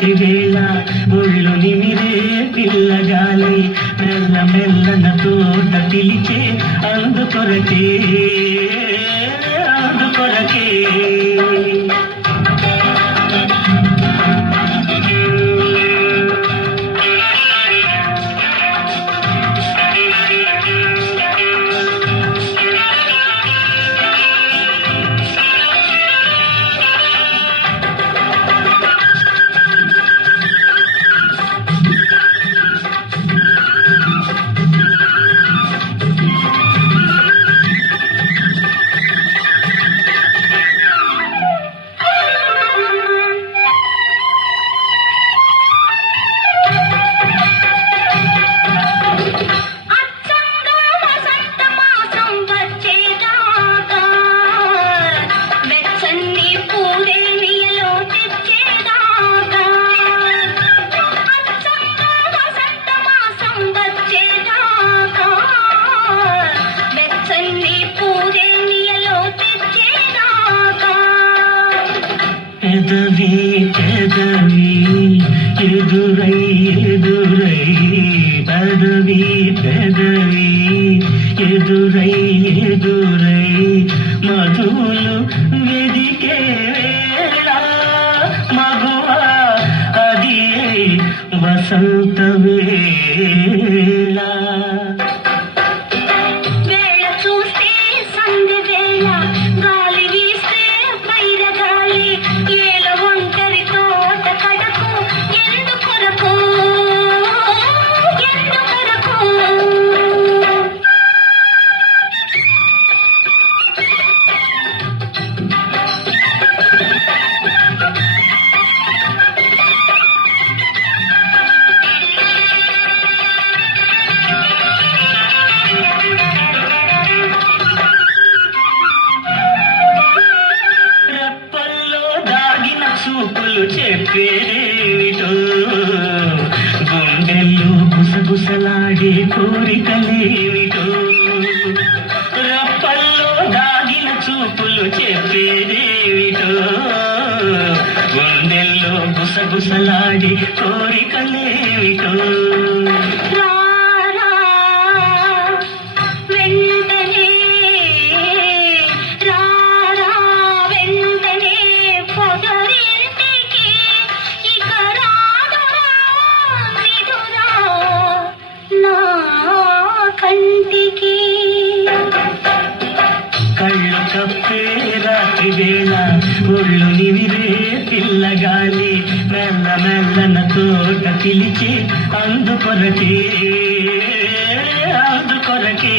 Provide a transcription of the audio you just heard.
రాత్రి వేళ ఒళ్ళు నిమిరే పిల్లగాలి మెల్ల మెల్లన తోట పిలిచే అందుకొరకే అందుకొరకే పెదవి పెదవి ఎదురై ఎదురై పెదవి పెదవి ఎదురై ఎదురై మధులు వెదికే వేళ మగువ అది వసంత వేళ చూపులు చెప్పేదేమిటో గుండెల్లో గుసగుసలాడే కోరికలేమిటో రప్పల్లో దాగిన చూపులు చెప్పేదేమిటో గుండెల్లో గుసగుసలాడే కోరికలేమిటో కళ్ళు కప్పే రాత్రి వేళ ఒళ్ళు నివిరే పిల్లగాలి మెల్ల మెల్లన తోట పిలిచి అందుకొరకే అందుకొరకే